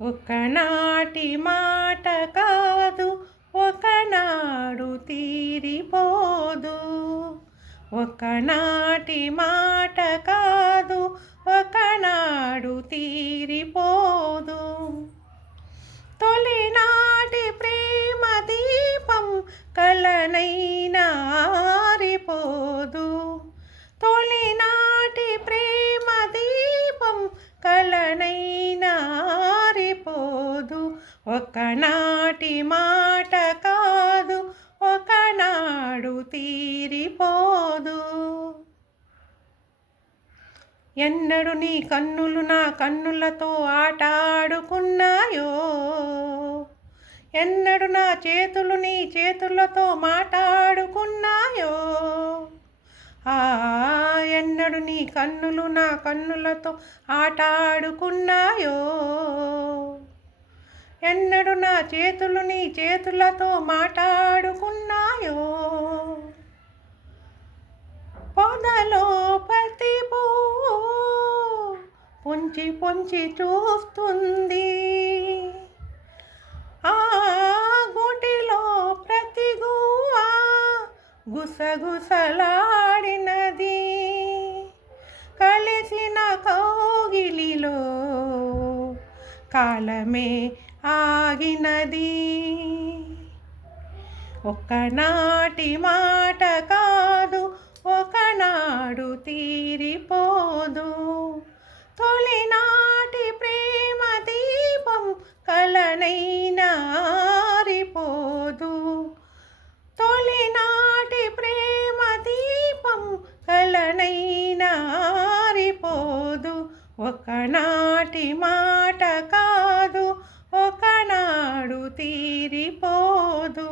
ఒకనాటి మాట కాదు, ఒకనాడు తీరిపోదు. ఒకనాటి మాట కాదు, ఒకనాడు తీరిపోదు. తొలినాటి ప్రేమ దీపం కలనైనా ఆరిపోదు. తొలినాటి ప్రేమ దీపం కలనైనా ఆరిపోదు. ఒకనాటి మాట కాదు, ఒకనాడు తీరిపోదు. ఎన్నడు నీ కన్నులు నా కన్నులతో ఆటాడుకున్నాయో, ఎన్నడు నా చేతులు నీ చేతులతో మాట్లాడుకున్నాయో. ఎన్నడు నీ కన్నులు నా కన్నులతో ఆటాడుకున్నాయో, ఎన్నడు నా చేతులు నీ చేతులతో మాట్లాడుకున్నాయో. పొదలో ప్రతి పువ్వు పొంచి పొంచి చూస్తుంది, ఆ గుటిలో ప్రతి గువ్వ గుసగుసలాడినది. కలిసిన కౌగిలిలో కాలమే ఆగినది. ఒకనాటి మాట కాదు, ఒకనాడు తీరిపోదు. తొలినాటి ప్రేమ దీపం కలనైనా ఆరిపోదు. తొలినాటి ప్రేమ దీపం కలనైనా ఆరిపోదు. ఒకనాటి మాట కాదు, ఒకనాడు తీరిపోదు.